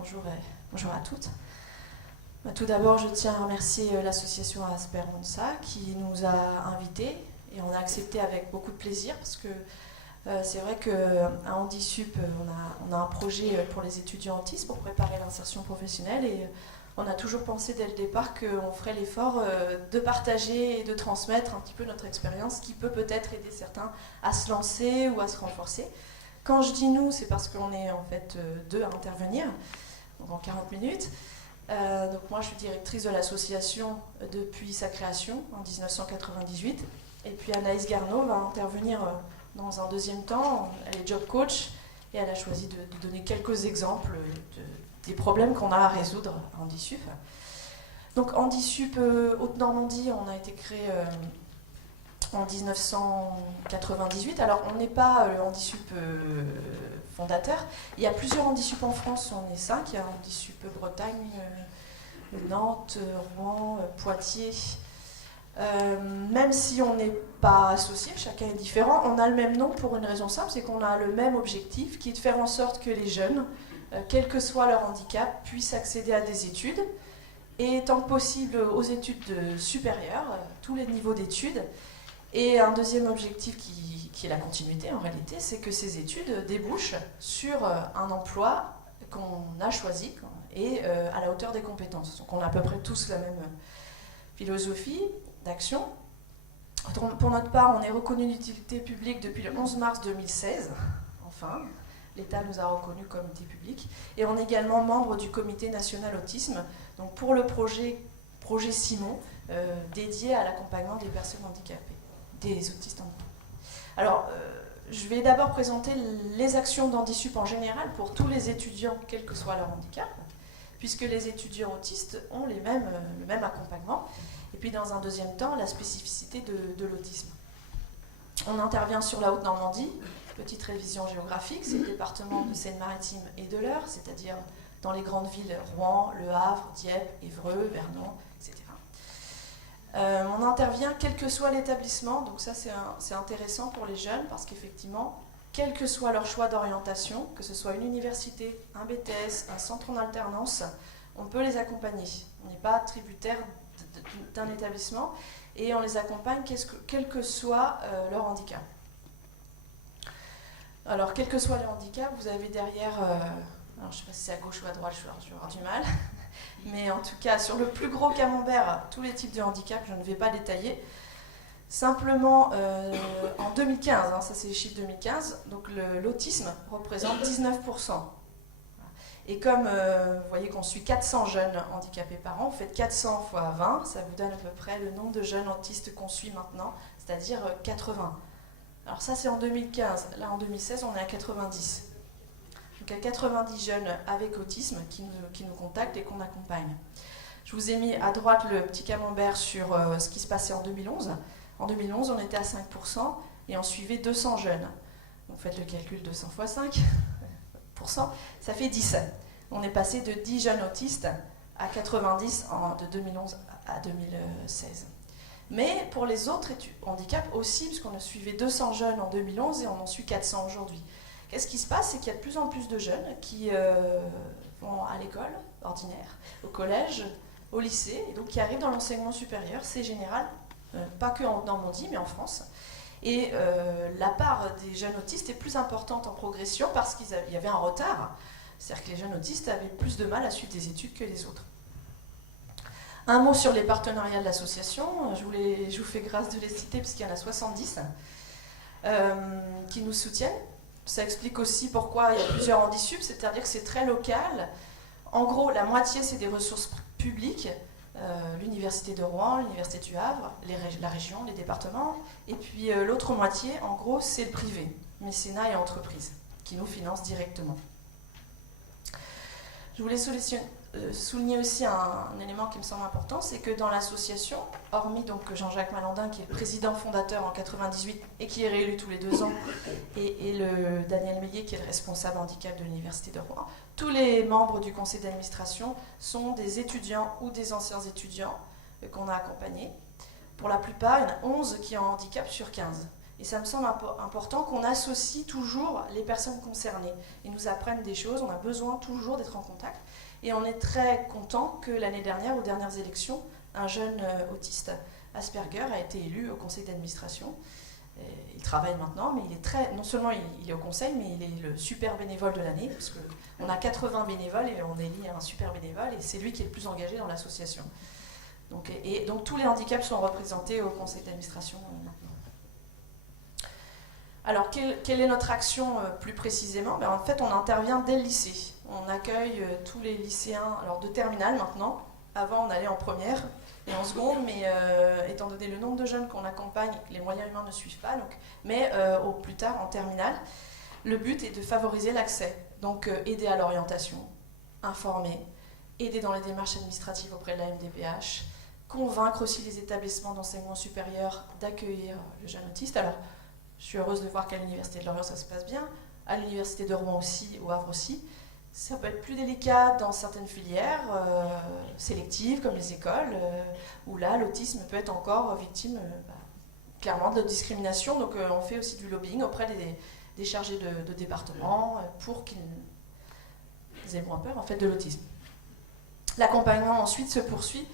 bonjour à toutes. Tout d'abord, je tiens à remercier l'association Asperanza qui nous a invités et on a accepté avec beaucoup de plaisir parce que c'est vrai qu'à Handisup, on a un projet pour les étudiants autistes pour préparer l'insertion professionnelle et on a toujours pensé dès le départ qu'on ferait l'effort de partager et de transmettre un petit peu notre expérience qui peut peut-être aider certains à se lancer ou à se renforcer. Quand je dis nous, c'est parce qu'on est en fait deux à intervenir, donc en 40 minutes. Donc moi, je suis directrice de l'association depuis sa création en 1998. Et puis Anaïs Garneau va intervenir dans un deuxième temps. Elle est job coach et elle a choisi de donner quelques exemples des problèmes qu'on a à résoudre à Handisup. Donc Handisup Haute-Normandie, on a été créé en 1998. Alors on n'est pas le Handisup fondateur. Il y a plusieurs Handisup en France, on est 5. Il y a Handisup Bretagne, Nantes, Rouen, Poitiers. Même si on n'est pas associé, chacun est différent, on a le même nom pour une raison simple, c'est qu'on a le même objectif qui est de faire en sorte que les jeunes, quel que soit leur handicap, puissent accéder à des études et tant que possible aux études supérieures, tous les niveaux d'études. Et un deuxième objectif qui est la continuité en réalité, c'est que ces études débouchent sur un emploi qu'on a choisi et à la hauteur des compétences. Donc on a à peu près tous la même philosophie d'action. Pour notre part, on est reconnu d'utilité publique depuis le 11 mars 2016. Enfin, l'État nous a reconnus comme utilité publique. Et on est également membre du Comité national autisme, donc pour le projet Simon, dédié à l'accompagnement des personnes handicapées, des autistes handicapés. Alors, je vais d'abord présenter les actions d'Handisup en général pour tous les étudiants, quel que soit leur handicap, puisque les étudiants autistes ont le même accompagnement. Et puis dans un deuxième temps, la spécificité de l'autisme. On intervient sur la Haute-Normandie, petite révision géographique, c'est le département de Seine-Maritime et de l'Eure, c'est-à-dire dans les grandes villes Rouen, Le Havre, Dieppe, Évreux, Vernon, etc. On intervient quel que soit l'établissement, donc ça c'est intéressant pour les jeunes parce qu'effectivement, quel que soit leur choix d'orientation, que ce soit une université, un BTS, un centre en alternance, on peut les accompagner. On n'est pas tributaire d'un établissement et on les accompagne quel que soit leur handicap. Alors, quel que soit le handicap, vous avez derrière, alors je ne sais pas si c'est à gauche ou à droite, je vais avoir du mal, mais en tout cas, sur le plus gros camembert, tous les types de handicap, je ne vais pas détailler. Simplement, en 2015, ça c'est les chiffres 2015, donc l'autisme représente 19%. Et comme vous voyez qu'on suit 400 jeunes handicapés par an, vous faites 400 fois 20, ça vous donne à peu près le nombre de jeunes autistes qu'on suit maintenant, c'est-à-dire 80. Alors ça c'est en 2015, là en 2016 on est à 90. Donc il y a 90 jeunes avec autisme qui nous contactent et qu'on accompagne. Je vous ai mis à droite le petit camembert sur ce qui se passait en 2011. En 2011 on était à 5% et on suivait 200 jeunes. Donc faites le calcul, 200 fois 5, ça fait 10. On est passé de 10 jeunes autistes à 90 de 2011 à 2016. Mais pour les autres handicaps aussi, puisqu'on a suivi 200 jeunes en 2011 et on en suit 400 aujourd'hui. Qu'est-ce qui se passe? C'est qu'il y a de plus en plus de jeunes qui vont à l'école ordinaire, au collège, au lycée, et donc qui arrivent dans l'enseignement supérieur. C'est général, pas que en Normandie, mais en France. Et la part des jeunes autistes est plus importante en progression parce qu'il y avait un retard. C'est-à-dire que les jeunes autistes avaient plus de mal à suivre des études que les autres. Un mot sur les partenariats de l'association. Je vous fais grâce de les citer puisqu'il y en a 70 qui nous soutiennent. Ça explique aussi pourquoi il y a plusieurs Handisup, c'est-à-dire que c'est très local. En gros, la moitié, c'est des ressources publiques. L'université de Rouen, l'université du Havre, la région, les départements, et puis l'autre moitié, en gros, c'est le privé, mécénat et entreprises, qui nous financent directement. Je voulais souligner aussi un élément qui me semble important, c'est que dans l'association, hormis donc Jean-Jacques Malandin, qui est le président fondateur en 98 et qui est réélu tous les 2 ans, et le Daniel Meillier, qui est le responsable handicap de l'université de Rouen, tous les membres du conseil d'administration sont des étudiants ou des anciens étudiants qu'on a accompagnés. Pour la plupart, il y en a 11 qui ont un handicap sur 15. Et ça me semble important qu'on associe toujours les personnes concernées. Ils nous apprennent des choses, on a besoin toujours d'être en contact. Et on est très content que l'année dernière, aux dernières élections, un jeune autiste Asperger a été élu au conseil d'administration. Il travaille maintenant, mais il est non seulement il est au conseil, mais il est le super bénévole de l'année, parce qu'on a 80 bénévoles et on élit un super bénévole, et c'est lui qui est le plus engagé dans l'association. Donc tous les handicaps sont représentés au conseil d'administration maintenant. Alors, quelle est notre action plus précisément? En fait, on intervient dès le lycée. On accueille tous les lycéens de terminale maintenant. Avant, on allait en première et en seconde, mais étant donné le nombre de jeunes qu'on accompagne, les moyens humains ne suivent pas, mais au plus tard en terminale, le but est de favoriser l'accès. Donc, aider à l'orientation, informer, aider dans les démarches administratives auprès de la MDPH, convaincre aussi les établissements d'enseignement supérieur d'accueillir le jeune autiste. Alors, je suis heureuse de voir qu'à l'Université de Lorient, ça se passe bien, à l'Université de Rouen aussi, au Havre aussi. Ça peut être plus délicat dans certaines filières sélectives, comme les écoles, où là, l'autisme peut être encore victime clairement de discrimination. Donc, on fait aussi du lobbying auprès des chargés de département pour qu'ils aient moins peur en fait, de l'autisme. L'accompagnement ensuite se poursuit.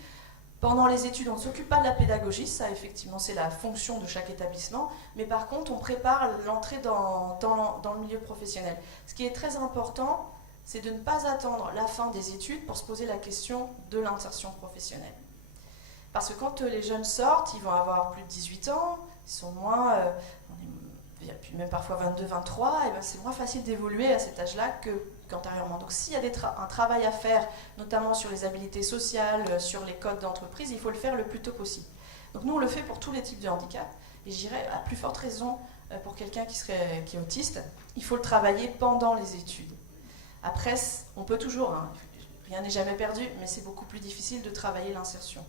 Pendant les études, on ne s'occupe pas de la pédagogie, ça effectivement c'est la fonction de chaque établissement, mais par contre on prépare l'entrée dans le milieu professionnel. Ce qui est très important, c'est de ne pas attendre la fin des études pour se poser la question de l'insertion professionnelle. Parce que quand les jeunes sortent, ils vont avoir plus de 18 ans, ils sont moins, même parfois 22, 23, et c'est moins facile d'évoluer à cet âge-là qu'antérieurement. Donc s'il y a un travail à faire, notamment sur les habiletés sociales, sur les codes d'entreprise, il faut le faire le plus tôt possible. Donc nous, on le fait pour tous les types de handicap, et je dirais à plus forte raison pour quelqu'un qui est autiste, il faut le travailler pendant les études. Après, on peut toujours, rien n'est jamais perdu, mais c'est beaucoup plus difficile de travailler l'insertion.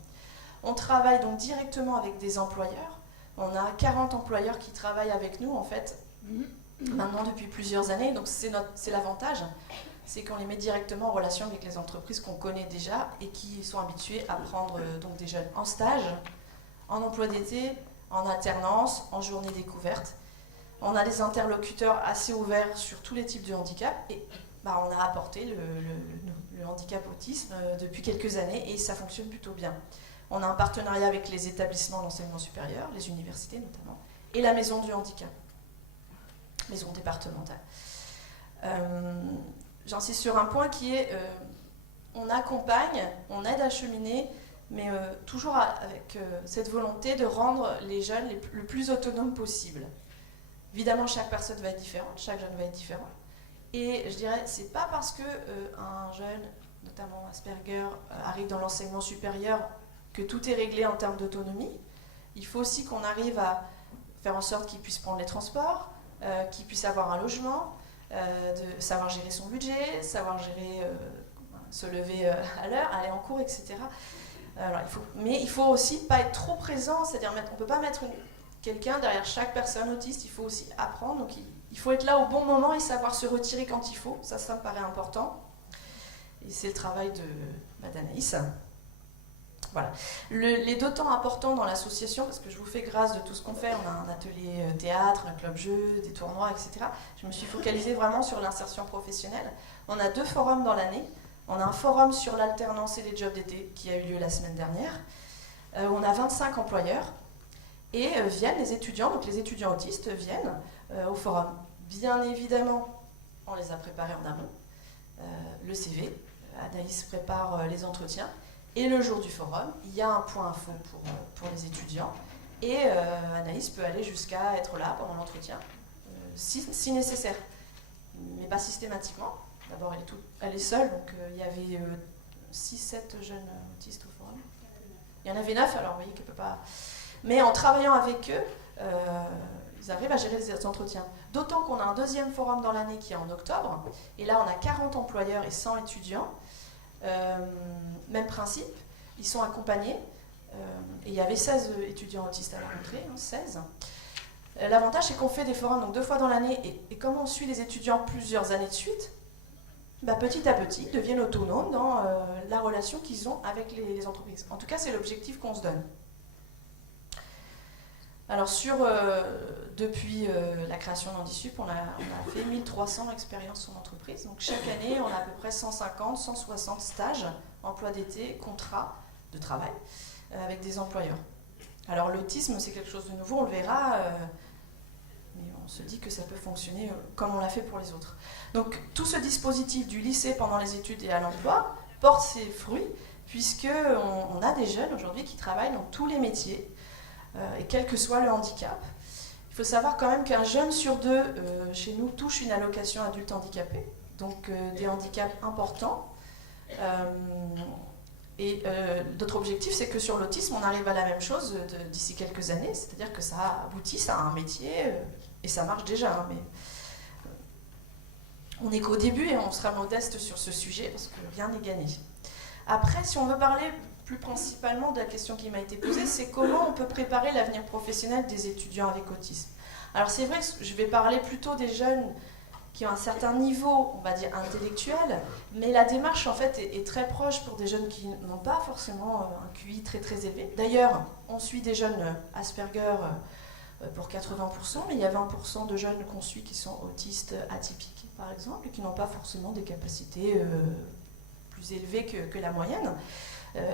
On travaille donc directement avec des employeurs. On a 40 employeurs qui travaillent avec nous, en fait, maintenant depuis plusieurs années. Donc c'est l'avantage, c'est qu'on les met directement en relation avec les entreprises qu'on connaît déjà et qui sont habituées à prendre donc des jeunes en stage, en emploi d'été, en alternance, en journée découverte. On a des interlocuteurs assez ouverts sur tous les types de handicap et on a apporté le handicap autisme depuis quelques années et ça fonctionne plutôt bien. On a un partenariat avec les établissements d'enseignement supérieur, les universités notamment, et la maison du handicap, maison départementale. J'insiste sur un point qui est, on accompagne, on aide à cheminer, mais toujours avec cette volonté de rendre les jeunes le plus autonomes possible. Évidemment, chaque personne va être différente, chaque jeune va être différent. Et je dirais, c'est pas parce qu'un jeune, notamment Asperger, arrive dans l'enseignement supérieur que tout est réglé en termes d'autonomie. Il faut aussi qu'on arrive à faire en sorte qu'il puisse prendre les transports, qu'il puisse avoir un logement, de savoir gérer son budget, savoir gérer, se lever à l'heure, aller en cours, etc. Alors, mais il faut aussi pas être trop présent, c'est-à-dire on ne peut pas mettre quelqu'un derrière chaque personne autiste, il faut aussi apprendre, donc il faut être là au bon moment et savoir se retirer quand il faut, ça me paraît important. Et c'est le travail d'Anaïs. Voilà. Les deux temps importants dans l'association, parce que je vous fais grâce de tout ce qu'on fait, on a un atelier théâtre, un club jeu, des tournois, etc. Je me suis focalisée vraiment sur l'insertion professionnelle. On a 2 forums dans l'année. On a un forum sur l'alternance et les jobs d'été qui a eu lieu la semaine dernière. On a 25 employeurs et viennent les étudiants, donc les étudiants autistes viennent au forum. Bien évidemment, on les a préparés en amont. Le CV, Anaïs prépare les entretiens. Et le jour du forum, il y a un point info pour les étudiants. Et Anaïs peut aller jusqu'à être là pendant l'entretien, si nécessaire. Mais pas systématiquement. D'abord, elle est seule, donc il y avait 6-7 jeunes autistes au forum. Il y en avait 9, alors vous voyez qu'elle ne peut pas... Mais en travaillant avec eux, ils arrivent à gérer les entretiens. D'autant qu'on a un 2e forum dans l'année qui est en octobre. Et là, on a 40 employeurs et 100 étudiants. Même principe, ils sont accompagnés et il y avait 16 étudiants autistes à la rentrée, 16. L'avantage c'est qu'on fait des forums donc 2 fois dans l'année et comme on suit les étudiants plusieurs années de suite, petit à petit ils deviennent autonomes dans la relation qu'ils ont avec les entreprises. En tout cas c'est l'objectif qu'on se donne. Alors depuis la création d'Handisup, on a fait 1300 expériences en entreprise. Donc chaque année, on a à peu près 150, 160 stages, emploi d'été, contrats de travail avec des employeurs. Alors l'autisme, c'est quelque chose de nouveau, on le verra, mais on se dit que ça peut fonctionner comme on l'a fait pour les autres. Donc tout ce dispositif du lycée pendant les études et à l'emploi porte ses fruits, puisqu'on a des jeunes aujourd'hui qui travaillent dans tous les métiers, et quel que soit le handicap. Il faut savoir quand même qu'un jeune sur deux chez nous touche une allocation adulte handicapé, donc des handicaps importants. Et notre objectif, c'est que sur l'autisme, on arrive à la même chose d'ici quelques années, c'est-à-dire que ça aboutisse à un métier, et ça marche déjà, hein, mais on n'est qu'au début et on sera modeste sur ce sujet parce que rien n'est gagné. Après, si on veut parler plus principalement de la question qui m'a été posée, c'est comment on peut préparer l'avenir professionnel des étudiants avec autisme. Alors c'est vrai que je vais parler plutôt des jeunes qui ont un certain niveau, on va dire, intellectuel, mais la démarche en fait est très proche pour des jeunes qui n'ont pas forcément un QI très très élevé. D'ailleurs, on suit des jeunes Asperger pour 80%, mais il y a 20% de jeunes qu'on suit qui sont autistes atypiques, par exemple, et qui n'ont pas forcément des capacités plus élevées que la moyenne.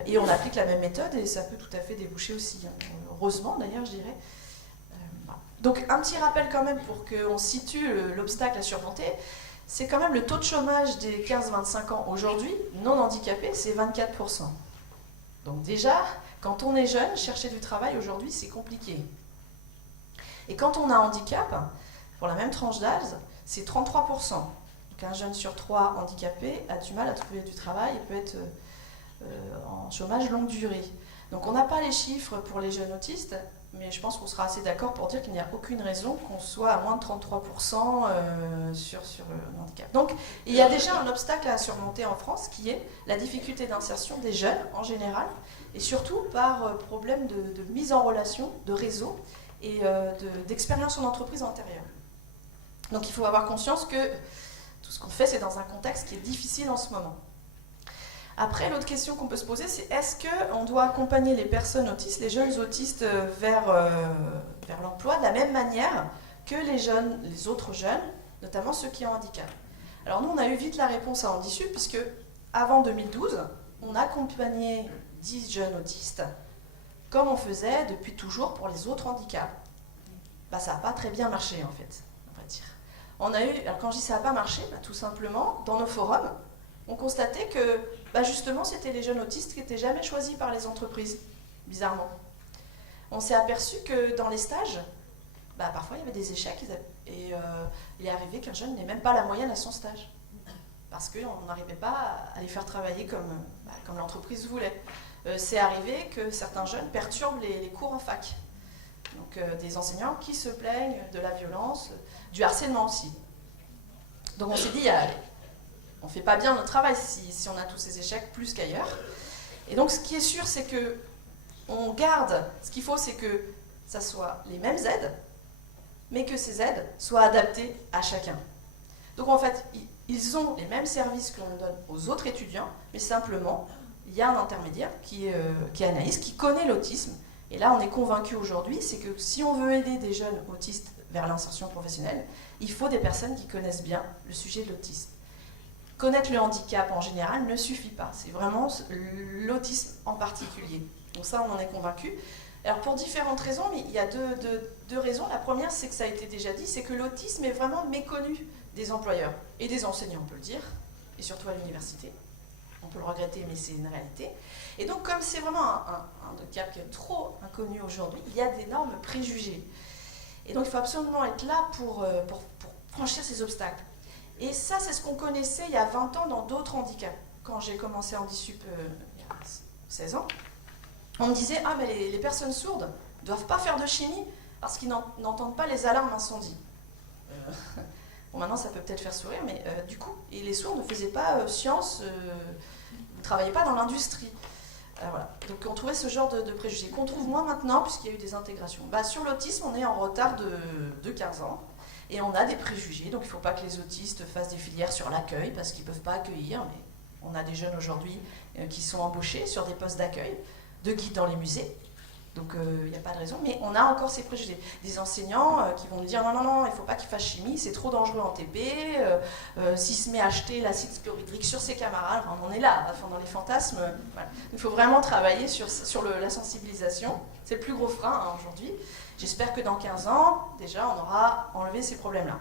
Et on applique la même méthode et ça peut tout à fait déboucher aussi, hein. Heureusement d'ailleurs, je dirais. Donc un petit rappel quand même pour qu'on situe l'obstacle à surmonter, c'est quand même le taux de chômage des 15-25 ans aujourd'hui, non handicapés, c'est 24%. Donc déjà, quand on est jeune, chercher du travail aujourd'hui, c'est compliqué. Et quand on a un handicap, pour la même tranche d'âge, c'est 33%. Donc un jeune sur 3 handicapé a du mal à trouver du travail et peut être en chômage longue durée. Donc on n'a pas les chiffres pour les jeunes autistes, mais je pense qu'on sera assez d'accord pour dire qu'il n'y a aucune raison qu'on soit à moins de 33% sur le handicap. Donc il y a déjà un obstacle à surmonter en France qui est la difficulté d'insertion des jeunes en général, et surtout par problème de mise en relation, de réseau et d'expérience en entreprise antérieure. Donc il faut avoir conscience que tout ce qu'on fait, c'est dans un contexte qui est difficile en ce moment. Après, l'autre question qu'on peut se poser, c'est est-ce qu'on doit accompagner les personnes autistes, les jeunes autistes vers l'emploi de la même manière que les autres jeunes, notamment ceux qui ont un handicap. Alors nous, on a eu vite la réponse à Handisup, puisque avant 2012, on accompagnait 10 jeunes autistes, comme on faisait depuis toujours pour les autres handicaps. Bah, ça n'a pas très bien marché, en fait, on va dire. Alors quand je dis ça n'a pas marché, tout simplement, dans nos forums, on constatait que justement, c'était les jeunes autistes qui n'étaient jamais choisis par les entreprises, bizarrement. On s'est aperçu que dans les stages, parfois il y avait des échecs et il est arrivé qu'un jeune n'ait même pas la moyenne à son stage, parce qu'on n'arrivait pas à les faire travailler comme l'entreprise voulait. C'est arrivé que certains jeunes perturbent les cours en fac. Donc des enseignants qui se plaignent de la violence, du harcèlement aussi. Donc on s'est dit, on ne fait pas bien notre travail si on a tous ces échecs plus qu'ailleurs. Et donc ce qui est sûr, c'est que on garde, ce qu'il faut, c'est que ça soit les mêmes aides, mais que ces aides soient adaptées à chacun. Donc en fait, ils ont les mêmes services que l'on donne aux autres étudiants, mais simplement, il y a un intermédiaire qui est Anaïs, qui connaît l'autisme. Et là, on est convaincu aujourd'hui, c'est que si on veut aider des jeunes autistes vers l'insertion professionnelle, il faut des personnes qui connaissent bien le sujet de l'autisme. Connaître le handicap en général ne suffit pas, c'est vraiment l'autisme en particulier. Donc ça, on en est convaincu. Alors pour différentes raisons, mais il y a deux raisons. La première, c'est que ça a été déjà dit, c'est que l'autisme est vraiment méconnu des employeurs et des enseignants, on peut le dire, et surtout à l'université. On peut le regretter, mais c'est une réalité. Et donc comme c'est vraiment un handicap qui est trop inconnu aujourd'hui, il y a d'énormes préjugés. Et donc il faut absolument être là pour franchir ces obstacles. Et ça, c'est ce qu'on connaissait il y a 20 ans dans d'autres handicaps. Quand j'ai commencé Handisup il y a 16 ans, on me disait « Ah, mais les personnes sourdes ne doivent pas faire de chimie parce qu'ils n'entendent pas les alarmes incendie. » Bon, maintenant, ça peut peut-être faire sourire, mais du coup, et les sourds ne faisaient pas sciences, ne travaillaient pas dans l'industrie. Voilà. Donc on trouvait ce genre de préjugés qu'on trouve moins maintenant puisqu'il y a eu des intégrations. Sur l'autisme, on est en retard de 15 ans. Et on a des préjugés, donc il ne faut pas que les autistes fassent des filières sur l'accueil parce qu'ils ne peuvent pas accueillir, mais on a des jeunes aujourd'hui qui sont embauchés sur des postes d'accueil, de guides dans les musées. Donc il n'y a pas de raison, mais on a encore ces préjugés. Des enseignants qui vont nous dire non, il ne faut pas qu'il fasse chimie, c'est trop dangereux en TP, s'il se met à acheter l'acide chlorhydrique sur ses camarades, enfin, on en est là, enfin, dans les fantasmes. Voilà. Il faut vraiment travailler sur la sensibilisation, c'est le plus gros frein aujourd'hui. J'espère que dans 15 ans, déjà, on aura enlevé ces problèmes-là.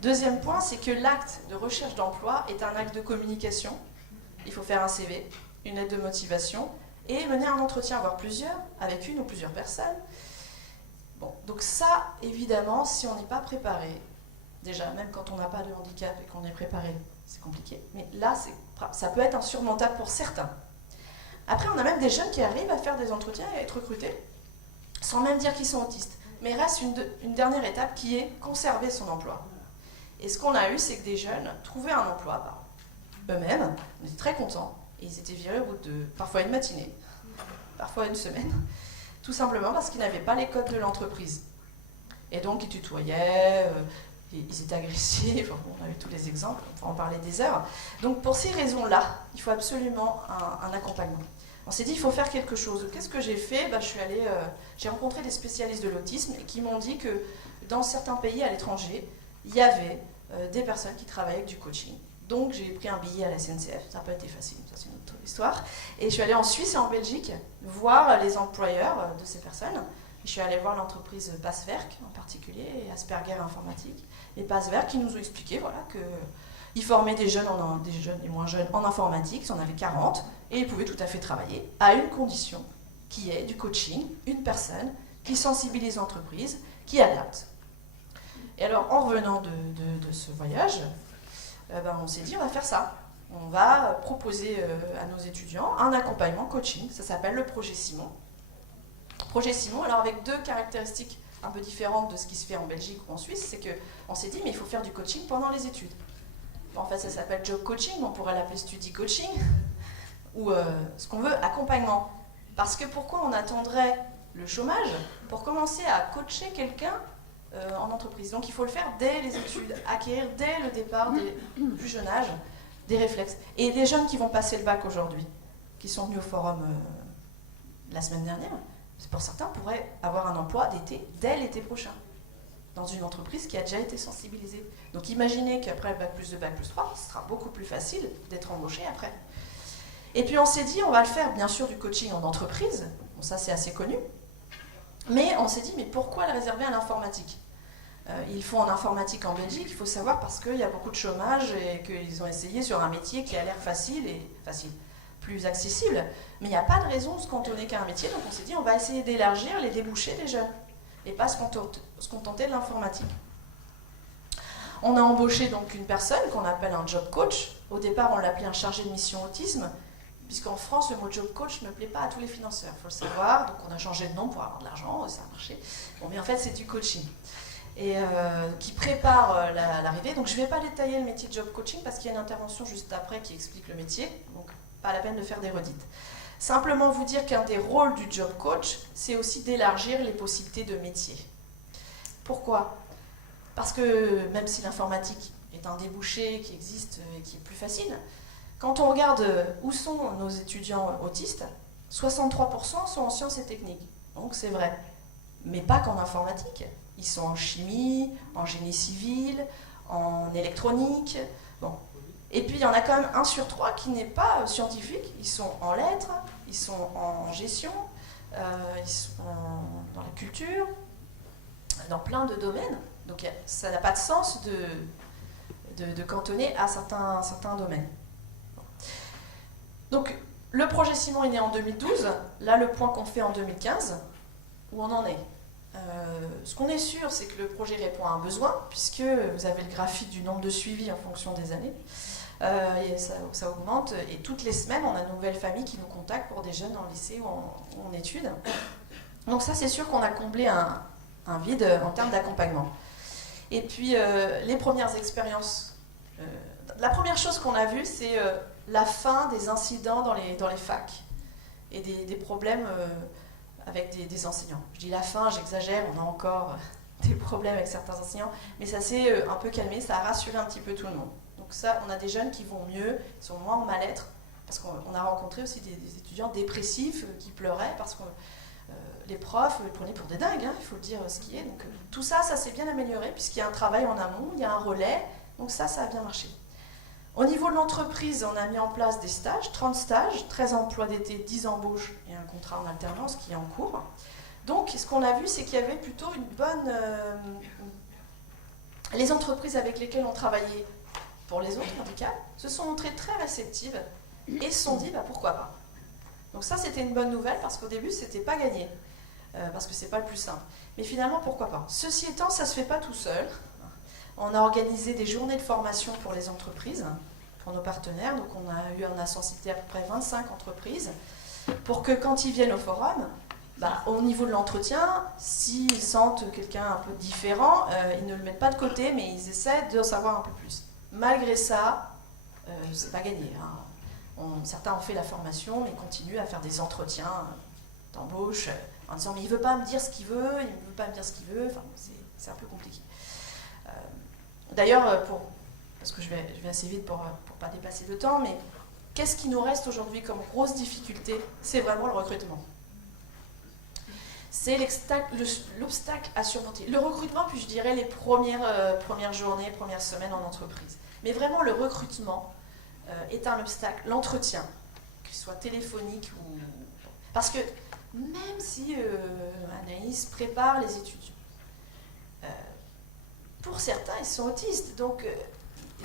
Deuxième point, c'est que l'acte de recherche d'emploi est un acte de communication. Il faut faire un CV, une lettre de motivation, et mener un entretien, voire plusieurs, avec une ou plusieurs personnes. Bon, donc ça, évidemment, si on n'est pas préparé, déjà, même quand on n'a pas de handicap et qu'on est préparé, c'est compliqué, mais là, ça peut être insurmontable pour certains. Après, on a même des jeunes qui arrivent à faire des entretiens et à être recrutés, sans même dire qu'ils sont autistes. Mais il reste une dernière étape qui est conserver son emploi. Et ce qu'on a eu, c'est que des jeunes trouvaient un emploi par eux-mêmes, on était très contents, et ils étaient virés au bout de parfois une matinée, parfois une semaine, tout simplement parce qu'ils n'avaient pas les codes de l'entreprise. Et donc ils tutoyaient, ils étaient agressifs, on a eu tous les exemples, on peut en parler des heures. Donc pour ces raisons-là, il faut absolument un accompagnement. On s'est dit il faut faire quelque chose. Qu'est-ce que j'ai fait ? J'ai rencontré des spécialistes de l'autisme qui m'ont dit que dans certains pays à l'étranger, il y avait des personnes qui travaillaient avec du coaching. Donc j'ai pris un billet à la SNCF, ça n'a pas été facile, ça c'est une autre histoire. Et je suis allée en Suisse et en Belgique voir les employeurs de ces personnes. Je suis allée voir l'entreprise Passwerk en particulier, et Asperger Informatique. Et Passwerk qui nous ont expliqué voilà, qu'ils formaient des jeunes et moins jeunes en informatique, ils en avaient 40, et ils pouvaient tout à fait travailler à une condition, qui est du coaching, une personne qui sensibilise l'entreprise, qui adapte. Et alors en revenant de ce voyage, on s'est dit on va faire ça. On va proposer à nos étudiants un accompagnement coaching, ça s'appelle le projet Simon. Projet Simon, alors avec deux caractéristiques un peu différentes de ce qui se fait en Belgique ou en Suisse, c'est qu'on s'est dit mais il faut faire du coaching pendant les études. Bon, en fait ça s'appelle job coaching, on pourrait l'appeler study coaching, ou ce qu'on veut, accompagnement. Parce que pourquoi on attendrait le chômage pour commencer à coacher quelqu'un en entreprise. Donc il faut le faire dès les études, acquérir dès le départ, dès le plus jeune âge, des réflexes. Et les jeunes qui vont passer le bac aujourd'hui, qui sont venus au forum la semaine dernière, pour certains pourraient avoir un emploi d'été dès l'été prochain, dans une entreprise qui a déjà été sensibilisée. Donc imaginez qu'après le bac plus 2, bac plus 3, ce sera beaucoup plus facile d'être embauché après. Et puis on s'est dit, on va le faire bien sûr du coaching en entreprise, bon, ça c'est assez connu, mais on s'est dit, mais pourquoi le réserver à l'informatique ? Ils font en informatique en Belgique, il faut savoir, parce qu'il y a beaucoup de chômage et qu'ils ont essayé sur un métier qui a l'air facile, plus accessible. Mais il n'y a pas de raison de se cantonner qu'à un métier, donc on s'est dit on va essayer d'élargir les débouchés des jeunes et pas se contenter de l'informatique. On a embauché donc une personne qu'on appelle un job coach. Au départ, on l'appelait un chargé de mission autisme, puisqu'en France, le mot job coach ne plaît pas à tous les financeurs, il faut le savoir. Donc on a changé de nom pour avoir de l'argent, ça a marché. Bon, mais en fait, c'est du coaching. Et qui prépare l'arrivée. Donc je ne vais pas détailler le métier de job coaching parce qu'il y a une intervention juste après qui explique le métier, donc pas la peine de faire des redites. Simplement vous dire qu'un des rôles du job coach, c'est aussi d'élargir les possibilités de métier. Pourquoi ? Parce que même si l'informatique est un débouché qui existe et qui est plus facile, quand on regarde où sont nos étudiants autistes, 63% sont en sciences et techniques. Donc c'est vrai. Mais pas qu'en informatique. Ils sont en chimie, en génie civil, en électronique. Bon. Et puis il y en a quand même 1 sur 3 qui n'est pas scientifique. Ils sont en lettres, ils sont en gestion, ils sont dans la culture, dans plein de domaines. Donc ça n'a pas de sens de cantonner à certains domaines. Bon. Donc le projet Simon est né en 2012. Là, le point qu'on fait en 2015, où on en est. Ce qu'on est sûr, c'est que le projet répond à un besoin, puisque vous avez le graphique du nombre de suivis en fonction des années. Et ça augmente, et toutes les semaines, on a de nouvelles familles qui nous contactent pour des jeunes en lycée ou en études. Donc ça, c'est sûr qu'on a comblé un vide en termes d'accompagnement. Et puis, les premières expériences. La première chose qu'on a vue, c'est la fin des incidents dans les facs et des problèmes avec des enseignants. Je dis la fin, j'exagère, on a encore des problèmes avec certains enseignants, mais ça s'est un peu calmé, ça a rassuré un petit peu tout le monde. Donc ça, on a des jeunes qui vont mieux, qui sont moins en mal-être, parce qu'on a rencontré aussi des étudiants dépressifs qui pleuraient parce que les profs le prenaient pour des dingues, hein, il faut le dire ce qui est. Donc, tout ça, ça s'est bien amélioré puisqu'il y a un travail en amont, il y a un relais, donc ça a bien marché. Au niveau de l'entreprise, on a mis en place des stages, 30 stages, 13 emplois d'été, 10 embauches et un contrat en alternance qui est en cours. Donc, ce qu'on a vu, c'est qu'il y avait plutôt une bonne... les entreprises avec lesquelles on travaillait pour les autres handicaps se sont montrées très réceptives et se sont dit, pourquoi pas. Donc ça, c'était une bonne nouvelle parce qu'au début, c'était pas gagné, parce que c'est pas le plus simple. Mais finalement, pourquoi pas. Ceci étant, ça se fait pas tout seul. On a organisé des journées de formation pour les entreprises, pour nos partenaires. Donc on a censité à peu près 25 entreprises pour que quand ils viennent au forum, au niveau de l'entretien, s'ils sentent quelqu'un un peu différent, ils ne le mettent pas de côté, mais ils essaient de savoir un peu plus. Malgré ça, c'est pas gagné, hein. Certains ont fait la formation, mais continuent à faire des entretiens d'embauche en disant mais il ne veut pas me dire ce qu'il veut, il ne veut pas me dire ce qu'il veut, enfin, c'est un peu compliqué. D'ailleurs, parce que je vais assez vite pour ne pas dépasser le temps, mais qu'est-ce qui nous reste aujourd'hui comme grosse difficulté? C'est vraiment le recrutement. C'est l'obstacle à surmonter. Le recrutement, puis je dirais les premières journées, premières semaines en entreprise. Mais vraiment, le recrutement est un obstacle. L'entretien, qu'il soit téléphonique ou... Parce que même si Anaïs prépare les étudiants, pour certains, ils sont autistes. Donc,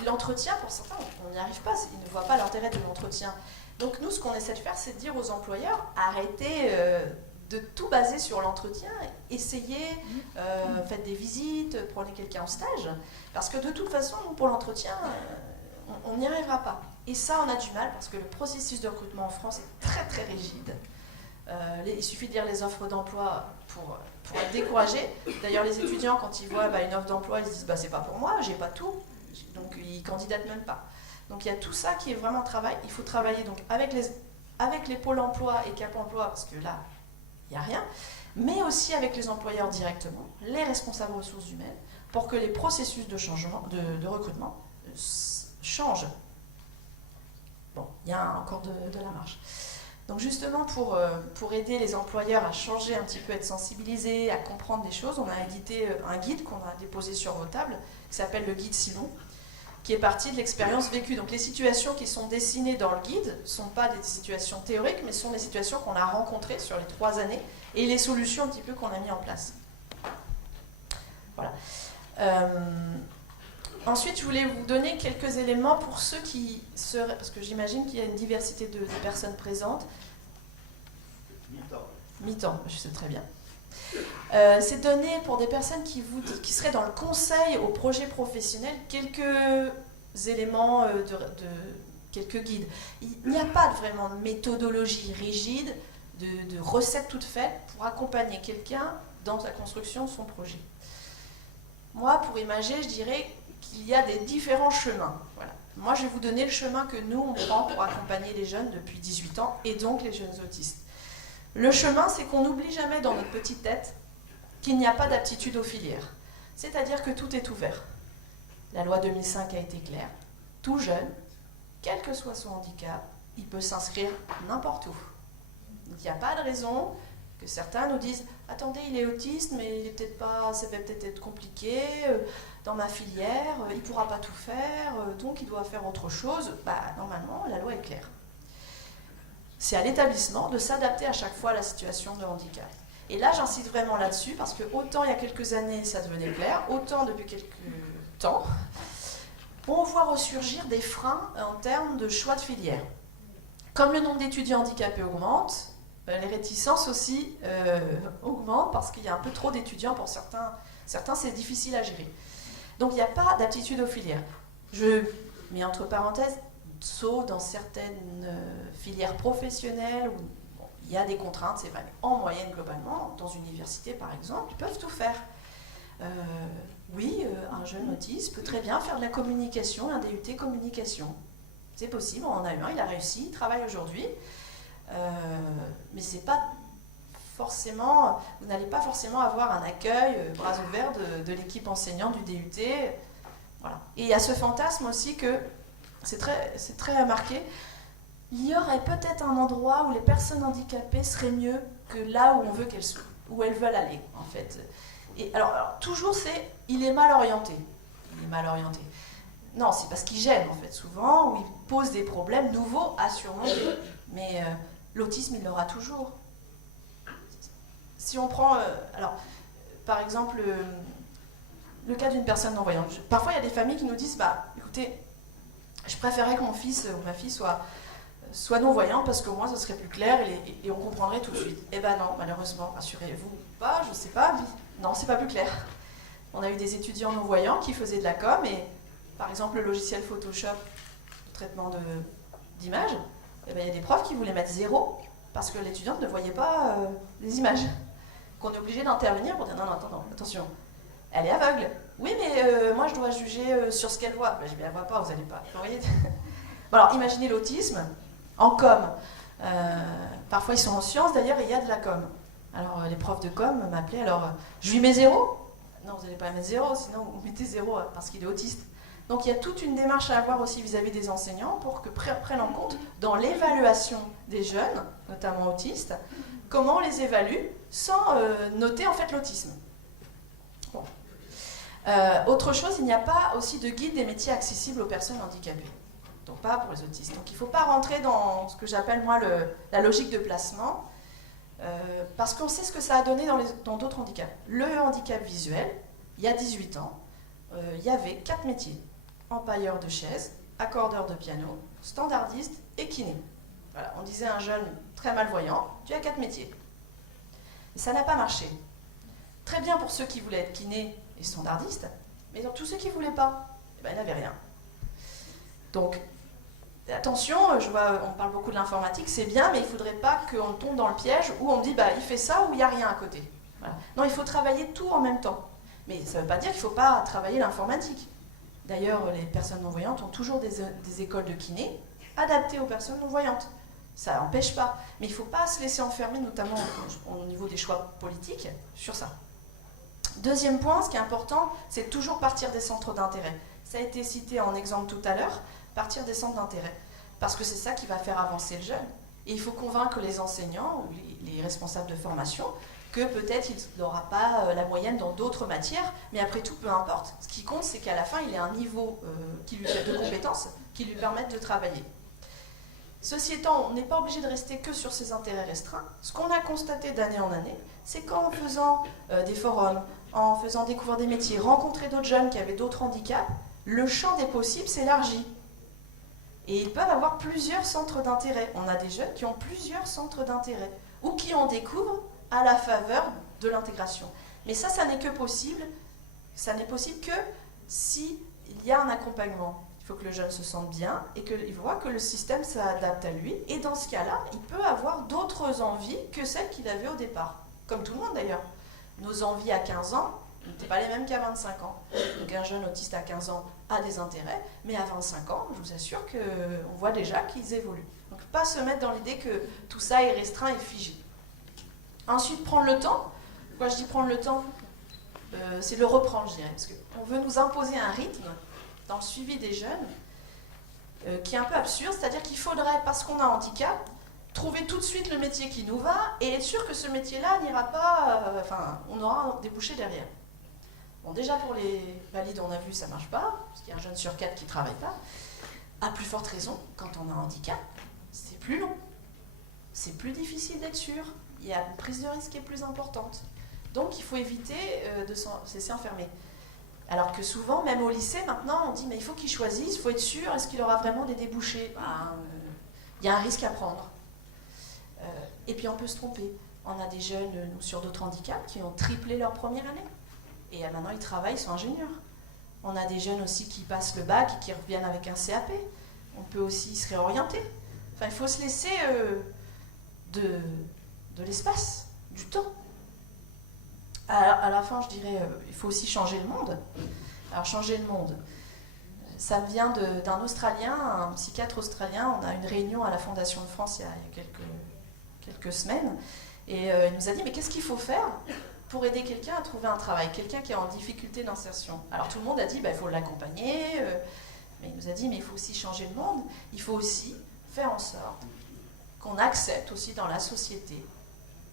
l'entretien, pour certains, on n'y arrive pas. Ils ne voient pas l'intérêt de l'entretien. Donc, nous, ce qu'on essaie de faire, c'est de dire aux employeurs, arrêtez de tout baser sur l'entretien, essayez, faites des visites, prenez quelqu'un en stage. Parce que de toute façon, nous, pour l'entretien, on n'y arrivera pas. Et ça, on a du mal, parce que le processus de recrutement en France est très, très rigide. Il suffit de lire les offres d'emploi pour être découragé. D'ailleurs, les étudiants, quand ils voient une offre d'emploi, ils se disent c'est pas pour moi, j'ai pas tout. Donc, ils candidatent même pas. Donc, il y a tout ça qui est vraiment travail. Il faut travailler donc, avec les pôles emploi et Cap emploi, parce que là, il n'y a rien, mais aussi avec les employeurs directement, les responsables ressources humaines, pour que les processus de changement, de recrutement changent. Bon, il y a encore de la marge. Donc justement, pour aider les employeurs à changer un petit peu, être sensibilisés, à comprendre des choses, on a édité un guide qu'on a déposé sur vos tables, qui s'appelle le guide Simon, qui est parti de l'expérience vécue. Donc les situations qui sont dessinées dans le guide ne sont pas des situations théoriques, mais sont des situations qu'on a rencontrées sur les 3 années et les solutions un petit peu qu'on a mis en place. Voilà. Ensuite, je voulais vous donner quelques éléments pour ceux qui seraient, parce que j'imagine qu'il y a une diversité de personnes présentes. Mi-temps, je sais très bien. C'est donné pour des personnes qui seraient dans le conseil au projet professionnel quelques éléments, quelques guides. Il n'y a pas vraiment de méthodologie rigide, de recettes toutes faites pour accompagner quelqu'un dans la construction de son projet. Moi, pour imager, je dirais qu'il y a des différents chemins. Voilà. Moi, je vais vous donner le chemin que nous, on prend pour accompagner les jeunes depuis 18 ans, et donc les jeunes autistes. Le chemin, c'est qu'on n'oublie jamais dans notre petite tête qu'il n'y a pas d'aptitude aux filières. C'est-à-dire que tout est ouvert. La loi 2005 a été claire. Tout jeune, quel que soit son handicap, il peut s'inscrire n'importe où. Il n'y a pas de raison que certains nous disent « Attendez, il est autiste, mais il est peut-être pas, ça va peut-être être compliqué dans ma filière, il ne pourra pas tout faire, donc il doit faire autre chose. » Normalement, la loi est claire. C'est à l'établissement de s'adapter à chaque fois à la situation de handicap. Et là, j'insiste vraiment là-dessus, parce que autant il y a quelques années, ça devenait clair, autant depuis quelques temps, on voit ressurgir des freins en termes de choix de filière. Comme le nombre d'étudiants handicapés augmente, les réticences aussi augmentent, parce qu'il y a un peu trop d'étudiants pour certains. Certains, c'est difficile à gérer. Donc, il n'y a pas d'aptitude aux filières. Je mets entre parenthèses, sauf dans certaines filières professionnelles où il y a des contraintes, c'est vrai. Mais en moyenne, globalement, dans une université, par exemple, ils peuvent tout faire. Un jeune autiste peut très bien faire de la communication, un DUT communication. C'est possible, on en a eu un, il a réussi, il travaille aujourd'hui. Mais c'est pas forcément, vous n'allez pas forcément avoir un accueil bras ouverts de l'équipe enseignante du DUT. Voilà. Et il y a ce fantasme aussi que, c'est très marqué, il y aurait peut-être un endroit où les personnes handicapées seraient mieux que là où on veut qu'elles soient. où elles veulent aller, en fait. Et alors toujours c'est, il est mal orienté. Il est mal orienté. Non, c'est parce qu'il gêne, en fait, souvent, ou il pose des problèmes nouveaux à surmonter. Mais l'autisme, il l'aura toujours. Si on prend, par exemple, le cas d'une personne non-voyante. Parfois, il y a des familles qui nous disent, bah, écoutez, je préférerais que mon fils ou ma fille soit non-voyant parce qu'au moins, ce serait plus clair et on comprendrait tout de suite. Eh ben non, malheureusement, rassurez-vous pas, je sais pas, mais non, c'est pas plus clair. On a eu des étudiants non-voyants qui faisaient de la com et, par exemple, le logiciel Photoshop, le traitement d'images, eh ben, il y a des profs qui voulaient mettre 0 parce que l'étudiante ne voyait pas les images. Qu'on est obligé d'intervenir pour dire non, attention, elle est aveugle. Oui, mais moi je dois juger sur ce qu'elle voit. Ben, je dis, elle voit pas, vous n'allez pas. Vous voyez. Bon, alors imaginez l'autisme en com. Parfois ils sont en sciences d'ailleurs et il y a de la com. Alors les profs de com m'appelaient, alors je lui mets 0 ? Non, vous n'allez pas mettre 0, sinon vous mettez 0 parce qu'il est autiste. Donc il y a toute une démarche à avoir aussi vis-à-vis des enseignants pour que prennent en compte dans l'évaluation des jeunes, notamment autistes, comment on les évalue sans noter en fait l'autisme. Bon. Autre chose, il n'y a pas aussi de guide des métiers accessibles aux personnes handicapées. Donc pas pour les autistes. Donc il ne faut pas rentrer dans ce que j'appelle moi la logique de placement, parce qu'on sait ce que ça a donné dans d'autres handicaps. Le handicap visuel, il y a 18 ans, il y avait 4 métiers. Empailleur de chaises, accordeur de piano, standardiste et kiné. Voilà, on disait à un jeune très malvoyant, tu as 4 métiers. Et ça n'a pas marché. Très bien pour ceux qui voulaient être kiné et standardiste, mais dans tous ceux qui ne voulaient pas, eh ben, il n'avait rien. Donc, attention, on parle beaucoup de l'informatique, c'est bien, mais il ne faudrait pas qu'on tombe dans le piège où on me dit, bah, il fait ça ou il n'y a rien à côté. Voilà. Non, il faut travailler tout en même temps. Mais ça ne veut pas dire qu'il ne faut pas travailler l'informatique. D'ailleurs, les personnes non-voyantes ont toujours des écoles de kiné adaptées aux personnes non-voyantes. Ça n'empêche pas. Mais il ne faut pas se laisser enfermer, notamment au niveau des choix politiques, sur ça. Deuxième point, ce qui est important, c'est toujours partir des centres d'intérêt. Ça a été cité en exemple tout à l'heure, partir des centres d'intérêt. Parce que c'est ça qui va faire avancer le jeune. Et il faut convaincre les enseignants ou les responsables de formation que peut-être il n'aura pas la moyenne dans d'autres matières, mais après tout, peu importe. Ce qui compte, c'est qu'à la fin, il ait un niveau de compétences qui lui permette de travailler. Ceci étant, on n'est pas obligé de rester que sur ces intérêts restreints. Ce qu'on a constaté d'année en année, c'est qu'en faisant des forums, en faisant découvrir des métiers, rencontrer d'autres jeunes qui avaient d'autres handicaps, le champ des possibles s'élargit. Et ils peuvent avoir plusieurs centres d'intérêt. On a des jeunes qui ont plusieurs centres d'intérêt, ou qui en découvrent à la faveur de l'intégration. Mais ça n'est que possible, ça n'est possible que s'il y a un accompagnement. Il faut que le jeune se sente bien et qu'il voit que le système s'adapte à lui. Et dans ce cas-là, il peut avoir d'autres envies que celles qu'il avait au départ. Comme tout le monde d'ailleurs. Nos envies à 15 ans n'étaient pas les mêmes qu'à 25 ans. Donc un jeune autiste à 15 ans a des intérêts, mais à 25 ans, je vous assure qu'on voit déjà qu'ils évoluent. Donc pas se mettre dans l'idée que tout ça est restreint et figé. Ensuite, prendre le temps. Pourquoi je dis prendre le temps ? C'est le reprendre, je dirais. Parce qu'on veut nous imposer un rythme dans le suivi des jeunes qui est un peu absurde. C'est-à-dire qu'il faudrait, parce qu'on a un handicap, trouver tout de suite le métier qui nous va et être sûr que ce métier-là n'ira pas... on aura un débouché derrière. Bon, déjà pour les valides, on a vu, ça ne marche pas, parce qu'il y a un jeune sur 4 qui ne travaille pas. À plus forte raison, quand on a un handicap, c'est plus long. C'est plus difficile d'être sûr. Il y a une prise de risque qui est plus importante. Donc il faut éviter de se laisser enfermer. Alors que souvent, même au lycée, maintenant, on dit mais il faut qu'il choisisse, il faut être sûr, est-ce qu'il aura vraiment des débouchés ? Il y a un risque à prendre. Et puis on peut se tromper. On a des jeunes, nous, sur d'autres handicaps, qui ont triplé leur première année. Et maintenant, ils travaillent, ils sont ingénieurs. On a des jeunes aussi qui passent le bac et qui reviennent avec un CAP. On peut aussi se réorienter. Enfin, il faut se laisser de l'espace, du temps. À la fin, je dirais, il faut aussi changer le monde. Alors, changer le monde, ça vient d'un Australien, un psychiatre australien. On a une réunion à la Fondation de France il y a quelques semaines. Et il nous a dit, mais qu'est-ce qu'il faut faire pour aider quelqu'un à trouver un travail, quelqu'un qui est en difficulté d'insertion. Alors tout le monde a dit, il faut l'accompagner, mais il nous a dit, mais il faut aussi changer le monde, il faut aussi faire en sorte qu'on accepte aussi dans la société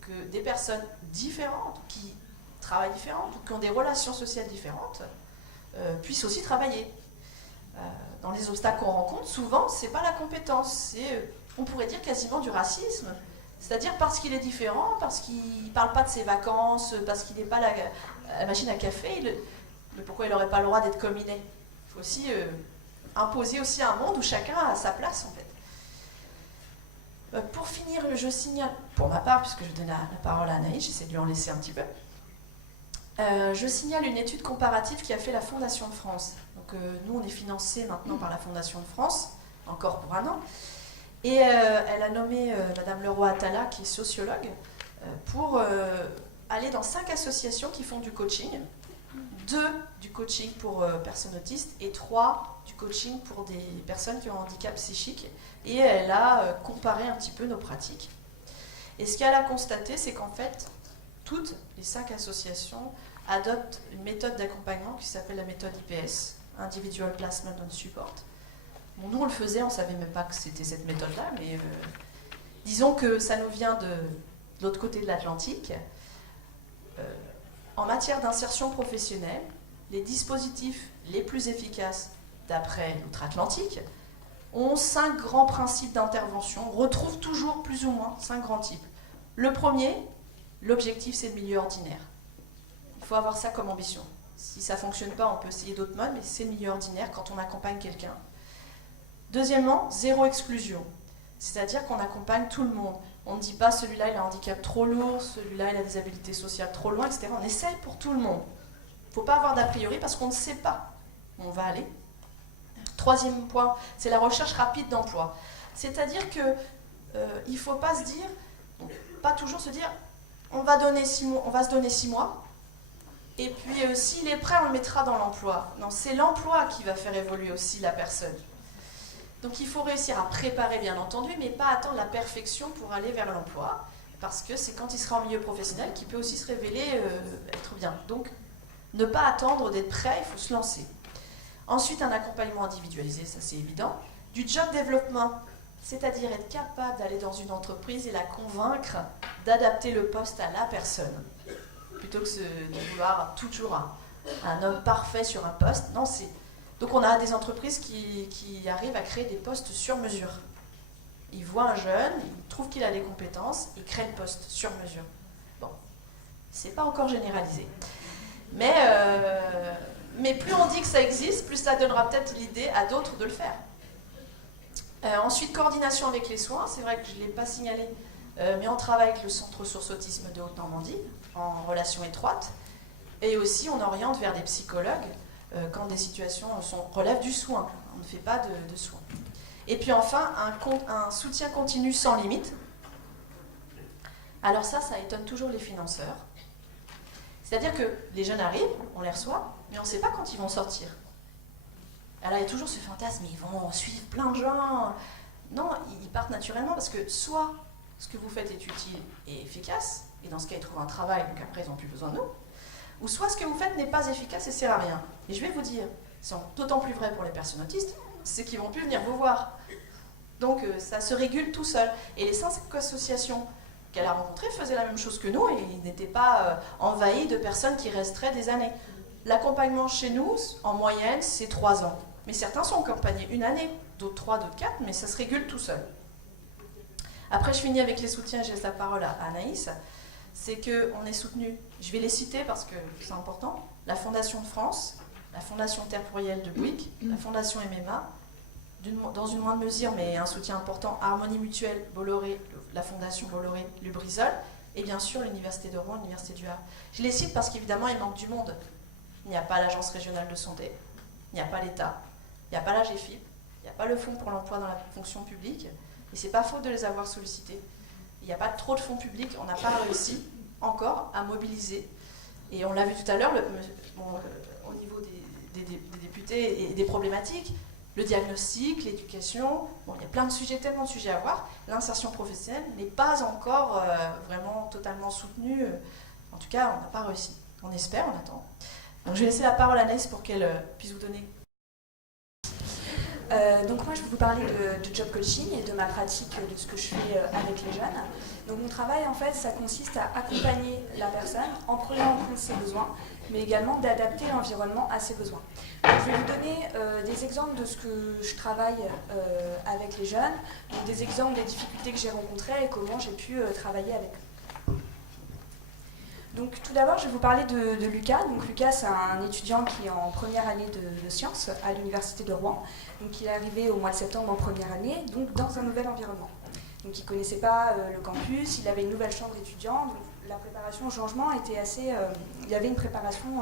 que des personnes différentes, qui travaillent différentes, ou qui ont des relations sociales différentes, puissent aussi travailler. Dans les obstacles qu'on rencontre, souvent, c'est pas la compétence, c'est, on pourrait dire, quasiment du racisme. C'est-à-dire parce qu'il est différent, parce qu'il ne parle pas de ses vacances, parce qu'il n'est pas la machine à café, mais pourquoi il n'aurait pas le droit d'être comme il est? Il faut aussi imposer aussi un monde où chacun a sa place, en fait. Pour finir, je signale, pour ma part, puisque je donne la parole à Anaïs, j'essaie de lui en laisser un petit peu, je signale une étude comparative qui a fait la Fondation de France. Donc nous, on est financé maintenant par la Fondation de France, encore pour un an, et elle a nommé Madame Leroy-Atala, qui est sociologue, pour aller dans 5 associations qui font du coaching, 2 du coaching pour personnes autistes et 3 du coaching pour des personnes qui ont un handicap psychique. Et elle a comparé un petit peu nos pratiques. Et ce qu'elle a constaté, c'est qu'en fait, toutes les 5 associations adoptent une méthode d'accompagnement qui s'appelle la méthode IPS, Individual Placement on Support. Bon, nous, on le faisait, on ne savait même pas que c'était cette méthode-là, mais disons que ça nous vient de l'autre côté de l'Atlantique. En matière d'insertion professionnelle, les dispositifs les plus efficaces d'après l'outre-Atlantique ont 5 grands principes d'intervention. On retrouve toujours plus ou moins 5 grands types. Le premier, l'objectif, c'est le milieu ordinaire. Il faut avoir ça comme ambition. Si ça ne fonctionne pas, on peut essayer d'autres modes, mais c'est le milieu ordinaire quand on accompagne quelqu'un. Deuxièmement, zéro exclusion. C'est-à-dire qu'on accompagne tout le monde. On ne dit pas celui-là il a un handicap trop lourd, celui-là il a des habilités sociales trop loin, etc. On essaye pour tout le monde. Il ne faut pas avoir d'a priori parce qu'on ne sait pas où on va aller. Troisième point, c'est la recherche rapide d'emploi. C'est-à-dire qu'il ne faut pas se dire, pas toujours se dire, on va se donner 6 mois, et puis s'il est prêt, on le mettra dans l'emploi. Non, c'est l'emploi qui va faire évoluer aussi la personne. Donc il faut réussir à préparer, bien entendu, mais pas attendre la perfection pour aller vers l'emploi, parce que c'est quand il sera en milieu professionnel qu'il peut aussi se révéler être bien. Donc ne pas attendre d'être prêt, il faut se lancer. Ensuite, un accompagnement individualisé, ça c'est évident. Du job development, c'est-à-dire être capable d'aller dans une entreprise et la convaincre d'adapter le poste à la personne, plutôt que de vouloir toujours un homme parfait sur un poste. Non, c'est... Donc on a des entreprises qui arrivent à créer des postes sur mesure. Ils voient un jeune, ils trouvent qu'il a des compétences, ils créent le poste sur mesure. Bon, c'est pas encore généralisé. Mais plus on dit que ça existe, plus ça donnera peut-être l'idée à d'autres de le faire. Ensuite, coordination avec les soins. C'est vrai que je ne l'ai pas signalé, mais on travaille avec le Centre Ressources Autisme de Haute-Normandie, en relation étroite. Et aussi, on oriente vers des psychologues quand des situations relèvent du soin. On ne fait pas de soins. Et puis enfin, un soutien continu sans limite. Alors ça étonne toujours les financeurs. C'est-à-dire que les jeunes arrivent, on les reçoit, mais on ne sait pas quand ils vont sortir. Alors il y a toujours ce fantasme, ils vont suivre plein de gens. Non, ils partent naturellement parce que soit ce que vous faites est utile et efficace, et dans ce cas ils trouvent un travail, donc après ils n'ont plus besoin de nous, ou soit ce que vous faites n'est pas efficace et sert à rien. Et je vais vous dire, c'est d'autant plus vrai pour les personnes autistes, c'est qu'ils ne vont plus venir vous voir. Donc ça se régule tout seul. Et les 5 associations qu'elle a rencontrées faisaient la même chose que nous, et ils n'étaient pas envahis de personnes qui resteraient des années. L'accompagnement chez nous, en moyenne, c'est 3 ans. Mais certains sont accompagnés 1 année, d'autres 3, d'autres 4, mais ça se régule tout seul. Après, je finis avec les soutiens, je laisse la parole à Anaïs. C'est qu'on est soutenu, je vais les citer parce que c'est important, la Fondation de France, la Fondation Terre Plurielle de Bouygues, la Fondation MMA, dans une moindre mesure, mais un soutien important, Harmonie Mutuelle, Bolloré, la Fondation Bolloré, Lubrizol, et bien sûr l'Université de Rouen, l'Université du Havre. Je les cite parce qu'évidemment, il manque du monde. Il n'y a pas l'Agence régionale de santé, il n'y a pas l'État, il n'y a pas la GFIP, il n'y a pas le Fonds pour l'emploi dans la fonction publique, et c'est pas faute de les avoir sollicités. Il n'y a pas trop de fonds publics, on n'a pas réussi encore à mobiliser. Et on l'a vu tout à l'heure, au niveau des députés et des problématiques, le diagnostic, l'éducation, il y a plein de sujets, tellement de sujets à voir. L'insertion professionnelle n'est pas encore vraiment totalement soutenue. En tout cas, on n'a pas réussi. On espère, on attend. Donc je vais laisser la parole à Anaïs pour qu'elle puisse vous donner. Donc moi je vais vous parler de job coaching et de ma pratique, de ce que je fais avec les jeunes. Donc mon travail en fait ça consiste à accompagner la personne en prenant en compte ses besoins, mais également d'adapter l'environnement à ses besoins. Donc, je vais vous donner des exemples de ce que je travaille avec les jeunes, donc des exemples des difficultés que j'ai rencontrées et comment j'ai pu travailler avec eux. Donc tout d'abord, je vais vous parler de Lucas. Donc Lucas, c'est un étudiant qui est en première année de sciences à l'université de Rouen. Donc il est arrivé au mois de septembre en première année, donc dans un nouvel environnement. Donc il ne connaissait pas le campus, il avait une nouvelle chambre étudiante. Donc la préparation au changement était assez... il y avait une préparation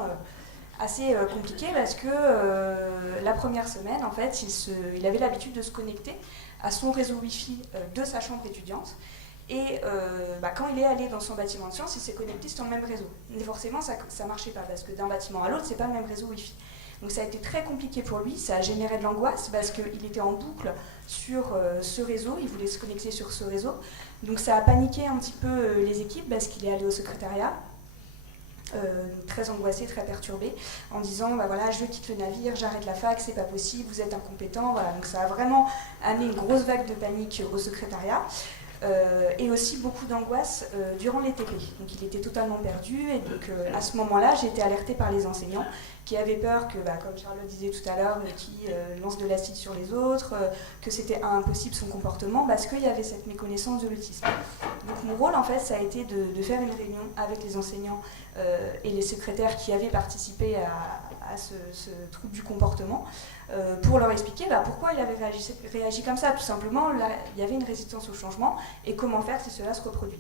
assez compliquée parce que la première semaine, en fait, il avait l'habitude de se connecter à son réseau Wi-Fi de sa chambre étudiante. Et quand il est allé dans son bâtiment de sciences, il s'est connecté sur le même réseau. Mais forcément, ça ne marchait pas, parce que d'un bâtiment à l'autre, ce n'est pas le même réseau Wi-Fi. Donc ça a été très compliqué pour lui, ça a généré de l'angoisse, parce qu'il était en boucle sur ce réseau, il voulait se connecter sur ce réseau. Donc ça a paniqué un petit peu les équipes, parce qu'il est allé au secrétariat, très angoissé, très perturbé, en disant voilà, je quitte le navire, j'arrête la fac, c'est pas possible, vous êtes incompétent. Voilà. Donc ça a vraiment amené une grosse vague de panique au secrétariat. Et aussi beaucoup d'angoisse durant les TP. Donc il était totalement perdu et donc à ce moment-là j'ai été alertée par les enseignants qui avaient peur que, comme Charlotte disait tout à l'heure, qu'il lance de l'acide sur les autres, que c'était impossible son comportement parce qu'il y avait cette méconnaissance de l'autisme. Donc mon rôle en fait ça a été de faire une réunion avec les enseignants et les secrétaires qui avaient participé à ce trouble du comportement pour leur expliquer pourquoi il avait réagi comme ça. Tout simplement, là, il y avait une résistance au changement et comment faire si cela se reproduit.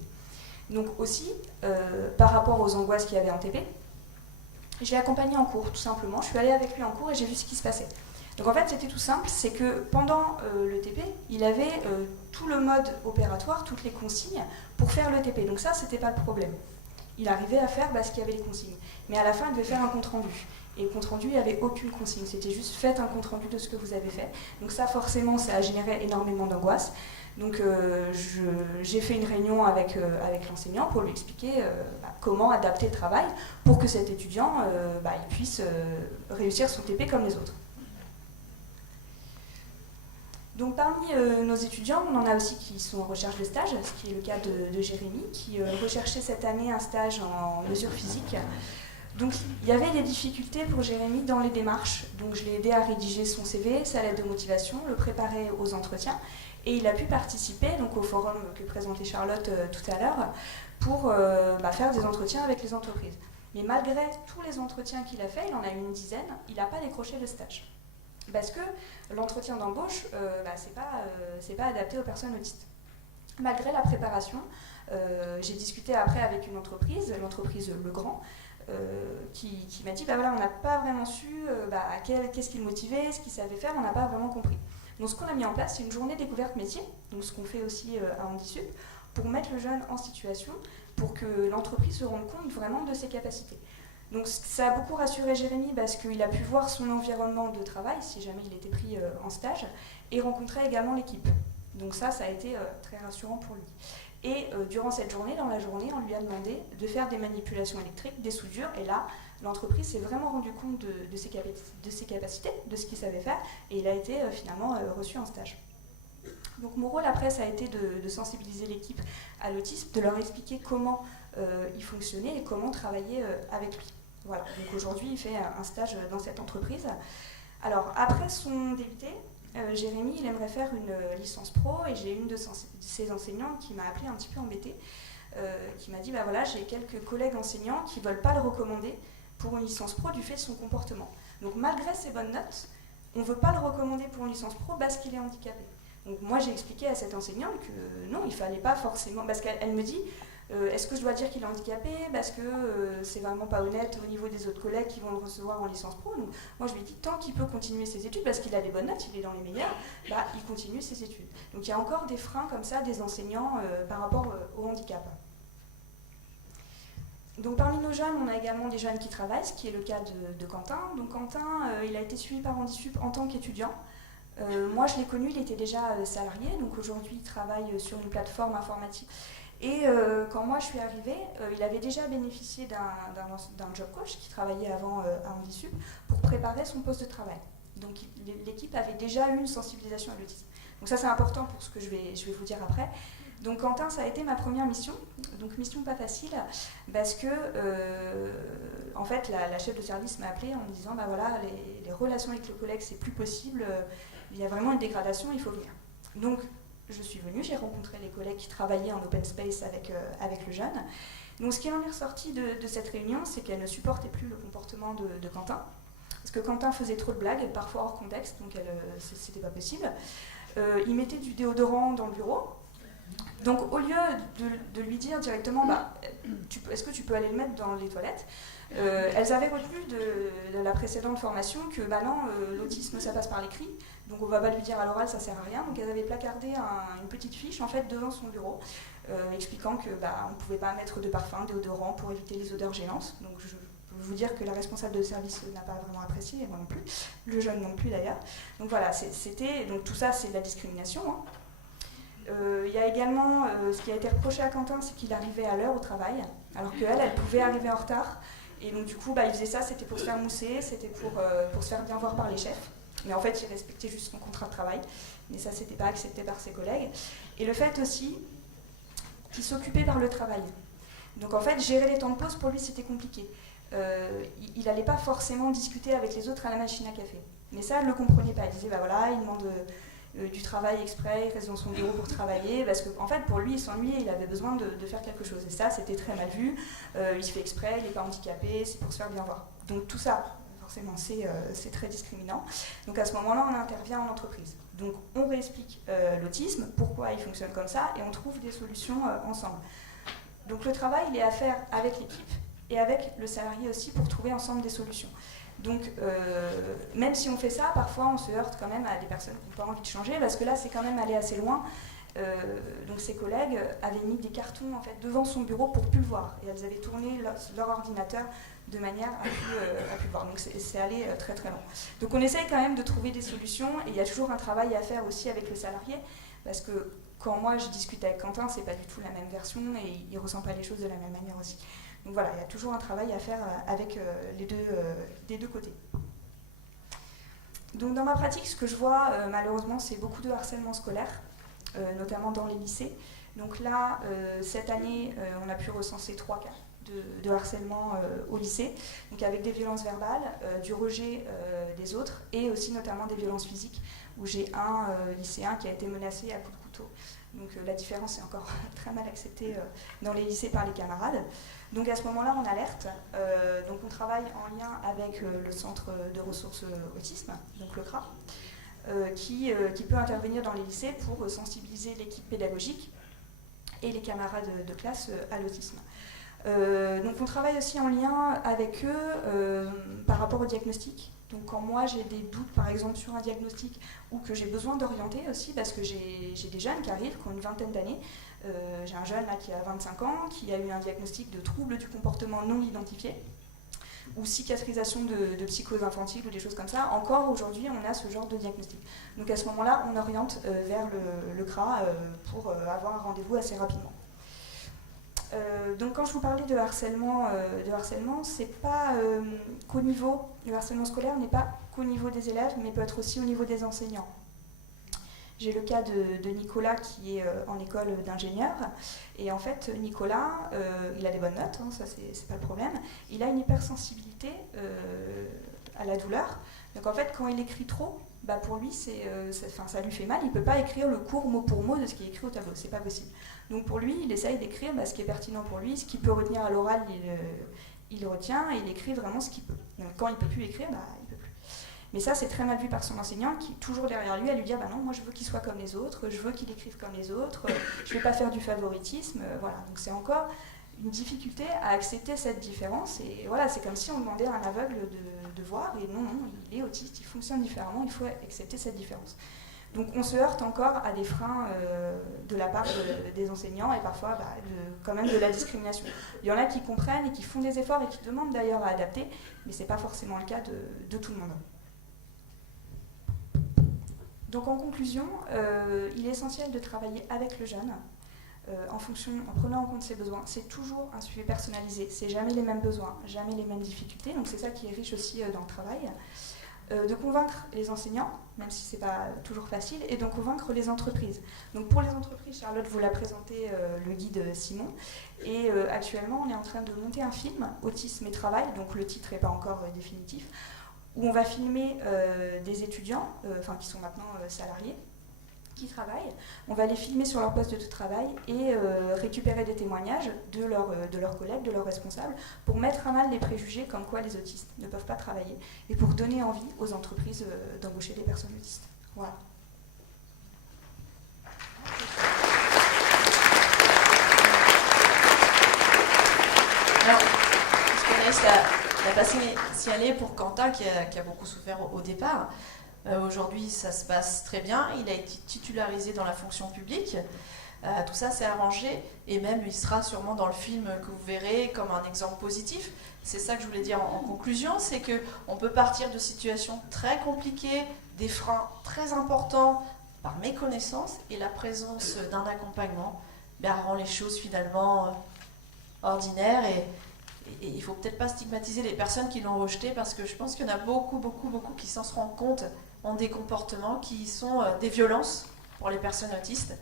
Donc aussi, par rapport aux angoisses qu'il y avait en TP, je l'ai accompagné en cours, tout simplement. Je suis allée avec lui en cours et j'ai vu ce qui se passait. Donc en fait, c'était tout simple, c'est que pendant le TP, il avait tout le mode opératoire, toutes les consignes pour faire le TP. Donc ça, c'était pas le problème. Il arrivait à faire ce qu'il y avait les consignes. Mais à la fin, il devait faire un compte-rendu. Et le compte-rendu, il n'y avait aucune consigne. C'était juste faites un compte-rendu de ce que vous avez fait. Donc ça, forcément, ça a généré énormément d'angoisse. Donc j'ai fait une réunion avec l'enseignant pour lui expliquer comment adapter le travail pour que cet étudiant il puisse réussir son TP comme les autres. Donc parmi nos étudiants, on en a aussi qui sont en recherche de stage, ce qui est le cas de Jérémy, qui recherchait cette année un stage en mesure physique. Donc il y avait des difficultés pour Jérémy dans les démarches. Donc je l'ai aidé à rédiger son CV, sa lettre de motivation, le préparer aux entretiens. Et il a pu participer donc, au forum que présentait Charlotte tout à l'heure pour faire des entretiens avec les entreprises. Mais malgré tous les entretiens qu'il a fait, il en a eu une dizaine, il n'a pas décroché le stage. Parce que l'entretien d'embauche, c'est pas adapté aux personnes autistes. Malgré la préparation, j'ai discuté après avec une entreprise, l'entreprise Legrand, qui m'a dit on n'a pas vraiment su qu'est-ce qu'il motivait, ce qu'il savait faire, on n'a pas vraiment compris. Donc ce qu'on a mis en place, c'est une journée découverte métier, donc ce qu'on fait aussi à Handisup, pour mettre le jeune en situation, pour que l'entreprise se rende compte vraiment de ses capacités. Donc ça a beaucoup rassuré Jérémy parce qu'il a pu voir son environnement de travail, si jamais il était pris en stage, et rencontrer également l'équipe. Donc ça a été très rassurant pour lui. Et durant cette journée, dans la journée, on lui a demandé de faire des manipulations électriques, des soudures, et là, l'entreprise s'est vraiment rendu compte de ses capacités, de ce qu'il savait faire, et il a été finalement reçu en stage. Donc mon rôle après, ça a été de sensibiliser l'équipe à l'autisme, de leur expliquer comment il fonctionnait et comment travailler avec lui. Voilà, donc aujourd'hui, il fait un stage dans cette entreprise. Alors, après son DUT, Jérémy, il aimerait faire une licence pro, et j'ai une de ses enseignantes qui m'a appelée un petit peu embêtée, qui m'a dit, j'ai quelques collègues enseignants qui ne veulent pas le recommander pour une licence pro du fait de son comportement. Donc malgré ses bonnes notes, on ne veut pas le recommander pour une licence pro parce qu'il est handicapé. Donc moi j'ai expliqué à cette enseignante que non, il ne fallait pas forcément, parce qu'elle me dit, est-ce que je dois dire qu'il est handicapé parce que c'est vraiment pas honnête au niveau des autres collègues qui vont le recevoir en licence pro. Donc moi je lui ai dit, tant qu'il peut continuer ses études, parce qu'il a des bonnes notes, il est dans les meilleures, il continue ses études. Donc il y a encore des freins comme ça des enseignants par rapport au handicap. Donc parmi nos jeunes, on a également des jeunes qui travaillent, ce qui est le cas de Quentin. Donc Quentin, il a été suivi par Handisup en tant qu'étudiant. Moi je l'ai connu, il était déjà salarié, donc aujourd'hui il travaille sur une plateforme informatique. Et quand moi je suis arrivée, il avait déjà bénéficié d'un job coach qui travaillait avant à Handisup pour préparer son poste de travail. Donc l'équipe avait déjà eu une sensibilisation à l'autisme. Donc ça c'est important pour ce que je vais vous dire après. Donc Quentin, ça a été ma première mission, donc mission pas facile, parce que en fait la chef de service m'a appelée en me disant bah voilà, les relations avec le collègue c'est plus possible, il y a vraiment une dégradation, il faut venir. Donc je suis venue, j'ai rencontré les collègues qui travaillaient en open space avec le jeune. Donc ce qui en est ressorti de cette réunion, c'est qu'elle ne supportait plus le comportement de Quentin, parce que Quentin faisait trop de blagues, parfois hors contexte, donc c'était pas possible. Il mettait du déodorant dans le bureau. Donc au lieu de lui dire directement bah, est-ce que tu peux aller le mettre dans les toilettes, elles avaient retenu de la précédente formation que bah non, l'autisme ça passe par l'écrit, donc on va pas lui dire à l'oral, ça sert à rien. Donc elles avaient placardé une petite fiche en fait devant son bureau expliquant que bah, on ne pouvait pas mettre de parfum, déodorant pour éviter les odeurs gênantes. Donc je peux vous dire que la responsable de service n'a pas vraiment apprécié, et moi non plus, le jeune non plus d'ailleurs. Donc voilà, donc tout ça c'est de la discrimination, hein. Il y a également ce qui a été reproché à Quentin, c'est qu'il arrivait à l'heure au travail, alors qu'elle pouvait arriver en retard. Et donc du coup, bah, il faisait ça, c'était pour se faire mousser, c'était pour se faire bien voir par les chefs. Mais en fait, il respectait juste son contrat de travail. Mais ça, c'était pas accepté par ses collègues. Et le fait aussi qu'il s'occupait par le travail. Donc en fait, gérer les temps de pause, pour lui, c'était compliqué. Il n'allait pas forcément discuter avec les autres à la machine à café. Mais ça, elle ne le comprenait pas. Il disait, bah voilà, il demande du travail exprès, il reste dans son bureau pour travailler, parce que en fait, pour lui, il s'ennuyait, il avait besoin de faire quelque chose. Et ça, c'était très mal vu. Il se fait exprès, il n'est pas handicapé, c'est pour se faire bien voir. Donc tout ça, forcément, c'est très discriminant. Donc à ce moment-là, on intervient en entreprise. Donc on réexplique l'autisme, pourquoi il fonctionne comme ça, et on trouve des solutions ensemble. Donc le travail, il est à faire avec l'équipe et avec le salarié aussi pour trouver ensemble des solutions. Donc, même si on fait ça, parfois on se heurte quand même à des personnes qui n'ont pas envie de changer, parce que là, c'est quand même aller assez loin. Donc, ses collègues avaient mis des cartons en fait, devant son bureau pour ne plus le voir. Et elles avaient tourné leur ordinateur de manière à plus le voir. Donc, c'est allé très très loin. Donc, on essaye quand même de trouver des solutions, et il y a toujours un travail à faire aussi avec le salarié, parce que quand moi je discute avec Quentin, c'est pas du tout la même version, et il ne ressent pas les choses de la même manière aussi. Donc voilà, il y a toujours un travail à faire avec des deux côtés. Donc dans ma pratique, ce que je vois malheureusement, c'est beaucoup de harcèlement scolaire, notamment dans les lycées. Donc là, cette année, on a pu recenser 3 cas de harcèlement au lycée, donc avec des violences verbales, du rejet des autres, et aussi notamment des violences physiques, où j'ai un lycéen qui a été menacé à coups de couteau. Donc la différence est encore très mal acceptée dans les lycées par les camarades. Donc à ce moment-là, on alerte. Donc on travaille en lien avec le Centre de ressources autisme, donc le CRA, qui peut intervenir dans les lycées pour sensibiliser l'équipe pédagogique et les camarades de classe à l'autisme. Donc on travaille aussi en lien avec eux par rapport au diagnostic. Donc quand moi j'ai des doutes par exemple sur un diagnostic ou que j'ai besoin d'orienter aussi, parce que j'ai des jeunes qui arrivent, qui ont une vingtaine d'années. J'ai un jeune là qui a 25 ans, qui a eu un diagnostic de trouble du comportement non identifié ou cicatrisation de psychose infantile ou des choses comme ça. Encore aujourd'hui, on a ce genre de diagnostic. Donc à ce moment-là, on oriente vers le CRA pour avoir un rendez-vous assez rapidement. Donc quand je vous parlais de harcèlement, c'est pas qu'au niveau, le harcèlement scolaire n'est pas qu'au niveau des élèves, mais peut être aussi au niveau des enseignants. J'ai le cas de Nicolas qui est en école d'ingénieur, et en fait Nicolas, il a des bonnes notes, hein, ça c'est pas le problème, il a une hypersensibilité à la douleur, donc en fait quand il écrit trop, bah pour lui ça lui fait mal, il peut pas écrire le cours mot pour mot de ce qui est écrit au tableau, c'est pas possible. Donc pour lui, il essaye d'écrire ce qui est pertinent pour lui, ce qu'il peut retenir à l'oral, il le retient, et il écrit vraiment ce qu'il peut. Donc quand il peut plus écrire, il peut plus. Mais ça, c'est très mal vu par son enseignant qui est toujours derrière lui à lui dire non, moi je veux qu'il soit comme les autres, je veux qu'il écrive comme les autres, je ne vais pas faire du favoritisme. Voilà. Donc c'est encore une difficulté à accepter cette différence. Et voilà, c'est comme si on demandait à un aveugle de voir, et non, il est autiste, il fonctionne différemment, il faut accepter cette différence. Donc on se heurte encore à des freins de la part des enseignants, et parfois quand même de la discrimination. Il y en a qui comprennent et qui font des efforts et qui demandent d'ailleurs à adapter, mais ce n'est pas forcément le cas de tout le monde. Donc en conclusion, il est essentiel de travailler avec le jeune en prenant en compte ses besoins. C'est toujours un suivi personnalisé, c'est jamais les mêmes besoins, jamais les mêmes difficultés, donc c'est ça qui est riche aussi dans le travail. de convaincre les enseignants, même si ce n'est pas toujours facile, et de convaincre les entreprises. Donc pour les entreprises, Charlotte vous l'a présenté, le guide Simon, et actuellement on est en train de monter un film, Autisme et Travail, donc le titre n'est pas encore définitif, où on va filmer des étudiants, qui sont maintenant salariés, qui travaillent. On va les filmer sur leur poste de travail et récupérer des témoignages de leurs collègues, de leurs responsables, pour mettre à mal les préjugés comme quoi les autistes ne peuvent pas travailler et pour donner envie aux entreprises d'embaucher des personnes autistes. Voilà. Alors, puisqu'Anaïs l'a pas signalé pour Quentin qui a beaucoup souffert au départ. Aujourd'hui, ça se passe très bien. Il a été titularisé dans la fonction publique. Tout ça s'est arrangé et même il sera sûrement dans le film que vous verrez comme un exemple positif. C'est ça que je voulais dire en conclusion, c'est qu'on peut partir de situations très compliquées, des freins très importants par méconnaissance et la présence d'un accompagnement rend les choses finalement ordinaires et il ne faut peut-être pas stigmatiser les personnes qui l'ont rejeté parce que je pense qu'il y en a beaucoup qui s'en rendent compte, ont des comportements qui sont des violences pour les personnes autistes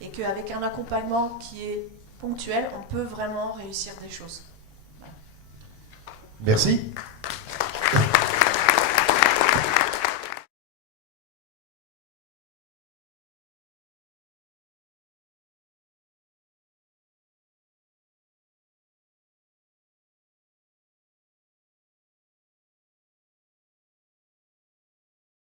et qu'avec un accompagnement qui est ponctuel, on peut vraiment réussir des choses. Voilà. Merci.